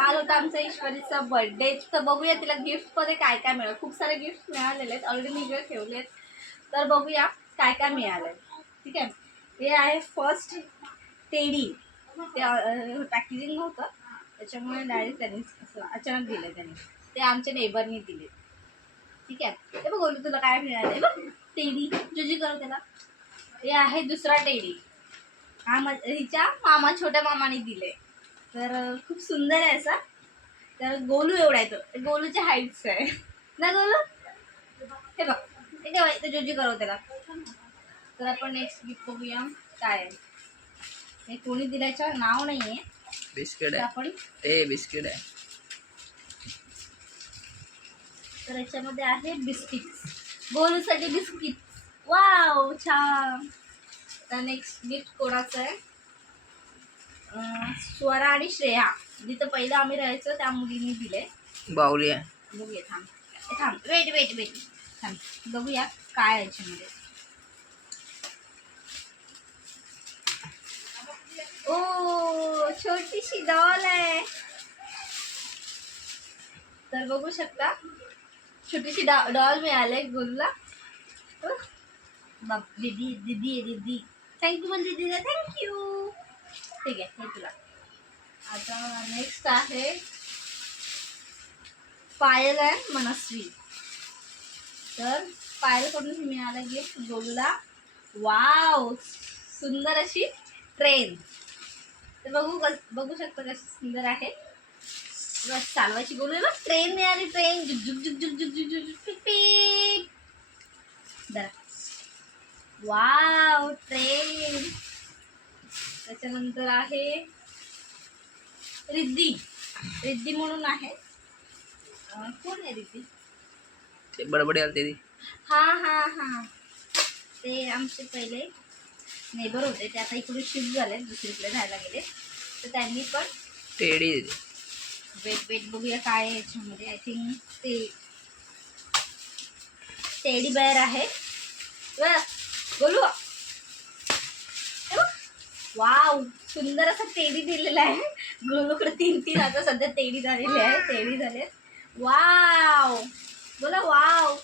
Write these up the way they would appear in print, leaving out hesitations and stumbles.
काल होता आमचा ईश्वरीचा बर्थडे, तर बघूया तिला गिफ्ट मध्ये काय काय मिळालं. खूप सारे गिफ्ट मिळालेले आहेत, ऑलरेडी मी इकडे ठेवलेत, तर बघूया काय काय मिळालंय. ठीक आहे, हे आहे फर्स्ट टेडी. ते पॅकेजिंग नव्हतं त्याच्यामुळे डायरेक्ट त्यांनी असं अचानक दिलं, त्यांनी ते आमच्या नेबरनी दिले. ठीक आहे, हे बघ तुला काय मिळालंय बघ, टेडी जुजी करू त्याला. हे आहे दुसरा टेडी, हा हिच्या मामा छोट्या मामाने दिले, तर खूप सुंदर आहे असा. तर गोलू एवढा आहे, तो गोलूच्या हाईटच आहे ना गोलू. हे बघ हे ठेवा, इथे जोजी करव त्याला. तर आपण नेक्स्ट गिफ्ट बघूया काय आहे. हे कोणी दिल्याचं नाव नाहीये, बिस्किट आहे. आपण ते बिस्किट आहे. तर याच्यामध्ये आहे बिस्किट्स, गोलूसाठी बिस्किट. वाव छान. तर नेक्स्ट गिफ्ट कोणाचं आहे, स्वरा आणि श्रेया, जिथं पहिलं आम्ही राहायचो त्या मुलींनी दिले. बाहुली आहे. बघूया, थांब थांब, वेट वेट वेट, थांब बघूया काय आहे याच्यामध्ये. ओ छोटीशी डॉल आहे, तर बघू शकता छोटीशी डॉल मिळाले गोलूला. बाप दीदी दीदी आहे, दीदी थँक्यू म्हणजे दीदी थँक्यू. ठीक आहे, हे तुला. आता नेक्स्ट आहे पायल आहे मनस्वी, तर पायलकडून मिळालं गिफ्ट गोलूला. वाव सुंदर अशी ट्रेन, तर बघू शकता कशी सुंदर आहे. बस चालवायची गोलूला, ट्रेन मिळाली, ट्रेन झुक झुक झुक झुक झुक झुक झुक पिप पिप. Wow train. त्याच्यानंतर आहे रिद्धी, रिद्धी म्हणून आहे. कोण आहे रिद्धी? ते बडबडी आलते ती. हा हा हा, ते आमचे पहिले नेबर होते, ते आता इकडे शिफ्ट झाले, दुसरीकडे राहायला गेले, तर त्यांनी पण टेडी. वेट वेट बघूया काय आहे याच्यामध्ये. आय थिंक ते टेडी बेअर आहे. बोलू, वाव सुंदर असं टेडी दिलेलं आहे. गोलूकडे 3 आता सध्या टेडी झालेले आहे, टेडी झाले. वाव बोला वाव,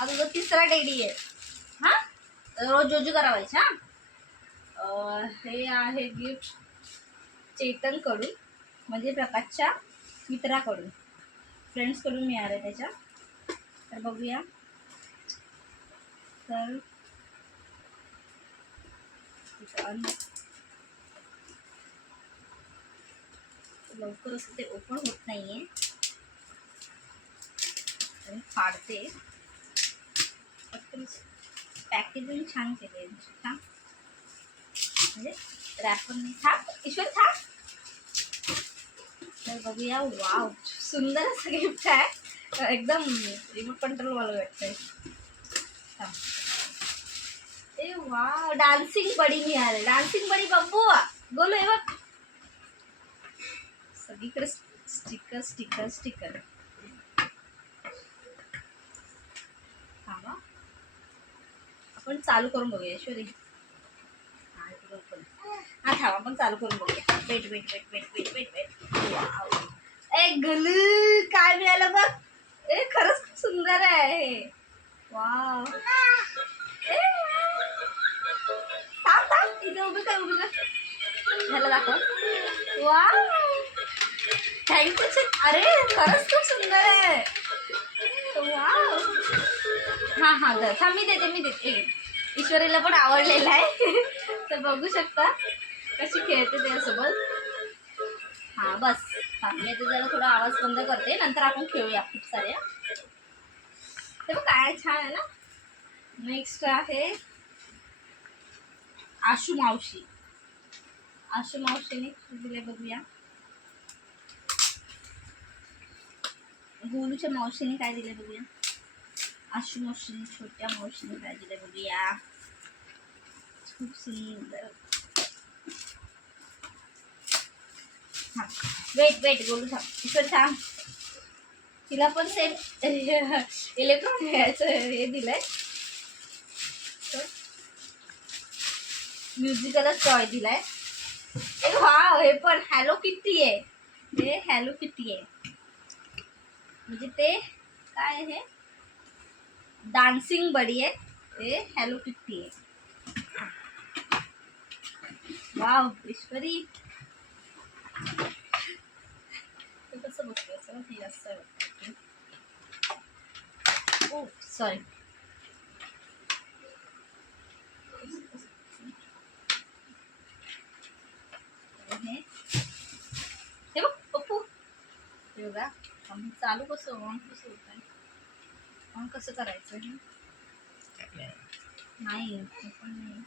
आता तो तिसरा टेडी आहे. हा रोज जोजू करावायचा. हे आहे गिफ्ट चेतन कडून, म्हणजे प्रकाशच्या मित्राकडून, फ्रेंड्सकडून मिळालं त्याच्या. तर बघूया, तर लवकर असं ते ओपन होत नाहीये, फाडते. पॅकेजिंग छान केले, छान म्हणजे रॅपरने. थांब ईश्वर थांब. तर बघूया, वाव सुंदर असं गिफ्ट आहे, एकदम रिमोट कंट्रोल वाला वाटतंय. ए वाव डान्सिंग बडी मिळाले, डान्सिंग बडी बब्बू गोलू. हे बघ सगळीकडे स्टिकर स्टिकर स्टिकर. थांबा आपण चालू करून बघूया ईश्वरी. हा थांबा आपण चालू करून बघूया. Wait wait wait wait wait wait wait. Wow ए गलू काय मिळालं बघ. ए खरंच खूप सुंदर आहे हे. वाव थांब थांब, इथे उभी कर उभी कर, ह्याला दाखव. Wow thank you. अरे खरंच खूप सुंदर आहे. वाव हा हा ग थांब, मी देते. ईश्वरीला पण आवडलेला आहे. तर बघू शकता कशी खेळते त्यासोबत. हा बस थांब, मी आता जरा थोडा आवाज बंद करते, नंतर आपण खेळूया खूप साऱ्या. ते बघ काय छान आहे ना. नेक्स्ट आहे आशू मावशी, आशू मावशीने दिले. बघूया गोलूच्या मावशीने काय दिले, बघूया आशू मावशीने, छोट्या मावशीने काय दिले बघूया. खूप सुंदर. हा वेट वेट गोलू थांब, ईश्वर थांब. तिला पण सेम इलेक्ट्रॉनिक हे दिलंय, म्युझिकलच टॉय दिलाय. वाव हे पण हॅलो किटी आहे, हे हॅलो किटी आहे, म्हणजे ते काय आहे, डान्सिंग बडी आहे. हे हॅलो किटी आहे. वाव ईश्वरी, ते कसं बसवायचं हे असं आहे वाटतं. ओ सॉरी, हे बघ पप्पू, हे बघा चालू कसं, ऑन कसं होत आहे, ऑन कसं करायचं हे नाही, हे पण नाही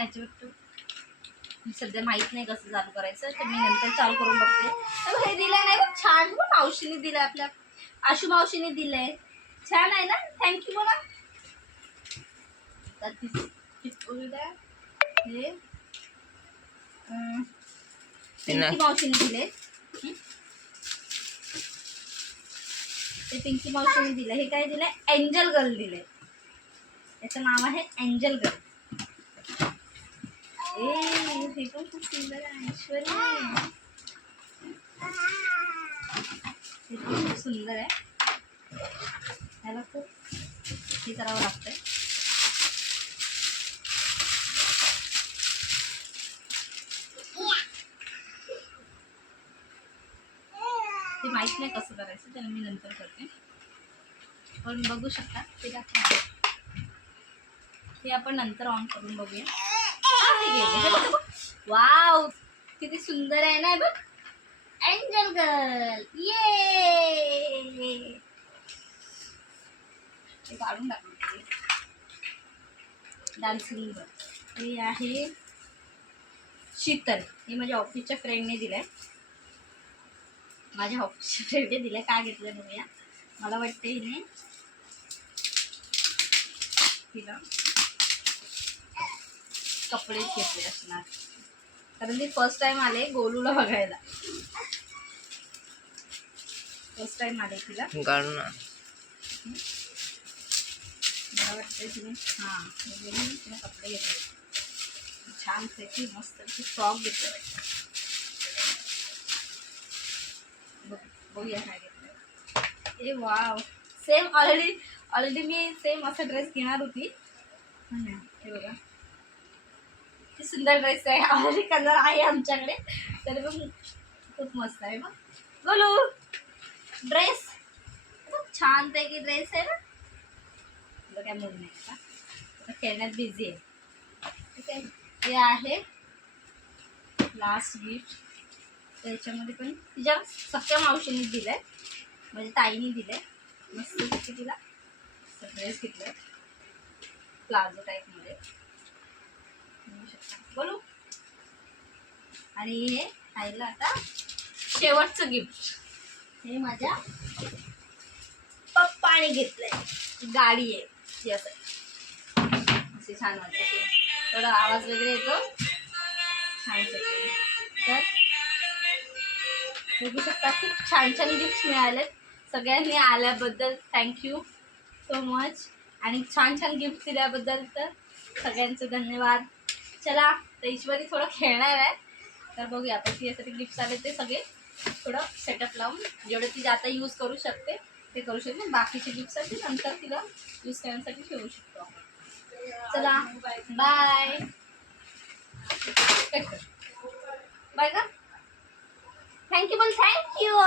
याच्यावर. सध्या माहित नाही कसं चालू करायचं, तर मी नंतर चालू करून बघते. तर हे दिलंय नाही बघ, छान बघ, मावशीने दिलंय, आपल्या आशू मावशीने दिलंय, छान आहे ना, थँक्यू बोला. तर हे पिंकी मावशीने दिले, ते पिंकी मावशीने दिलं. हे काय दिलंय, एंजल गर्ल दिले, याचं नाव आहे एंजल गर्ल. हे पण खूप सुंदर आहे ऐश्वर्या, हे पण खूप सुंदर आहे. ह्याला खूप हे करावं लागतंय. ते माहित नाही कसं करायचं, त्याला मी नंतर करते, पण बघू शकता ते दाखवा. ते आपण नंतर ऑन करून बघूया. वाव किती सुंदर आहे ना बघ, एंजल गर्ल, ये काढून टाकले. डान्सिंग गर्ल हे आहे शीतल, हे माझ्या ऑफिसच्या फ्रेंडने दिलंय, माझ्या ऑफिसच्या फ्रेंडने दिलंय. काय घेतलं बघूया, मला वाटतं हिने तिला कपडेच घेतले असणार, कारण ती फर्स्ट टाइम आले गोलूला बघायला, फर्स्ट टाइम आले तिला. काढून ना. मला वाटतं तिने तिला कपडे घेतले, छान पैकी मस्त फ्रॉक घेतले वाटतं. बघूया काय घेतलं. ए वाव, सेम ऑलरेडी मी सेम असा ड्रेस घेणार होती. हे बघा किती सुंदर ड्रेस आहे, ऑलरेडी कलर आहे आमच्याकडे, तरी पण खूप मस्त आहे. मग बोलू ड्रेस खूप छान पैकी ड्रेस आहे ना, बघा मूड नाही का, आता खेळण्यात बिझी आहे. ठीक आहे, हे आहे लास्ट गिफ्ट. त्याच्यामध्ये पण तिच्या सख्या मावशीने दिलंय, म्हणजे ताईने दिलंय. मस्त तिथे तिला ड्रेस घेतलाय प्लाझो टाईपमध्ये, बोलू. आणि हे आईला आता शेवटचं गिफ्ट, हे माझ्या पप्पाने घेतलंय. गाडी आहे ती, असं असे छान वाटते, थोडा आवाज वगैरे येतो छान. तर बघू शकता खूप छान छान गिफ्ट मिळालेत. सगळ्यांनी आल्याबद्दल थँक्यू सो मच, आणि छान छान गिफ्ट दिल्याबद्दल तर सगळ्यांचं धन्यवाद. चला, तर ईश्वरी थोडं खेळणार आहे, तर बघूया आपण तिच्यासाठी गिफ्ट्स आले ते सगळे थोडं सेटअप लावून, जेवढे ती आता यूज करू शकते ते करू शकते, बाकीचे गिफ्टसाठी नंतर तिला यूज करण्यासाठी ठेवू शकतो. चला बाय बाय का, थँक्यू पण थँक्यू.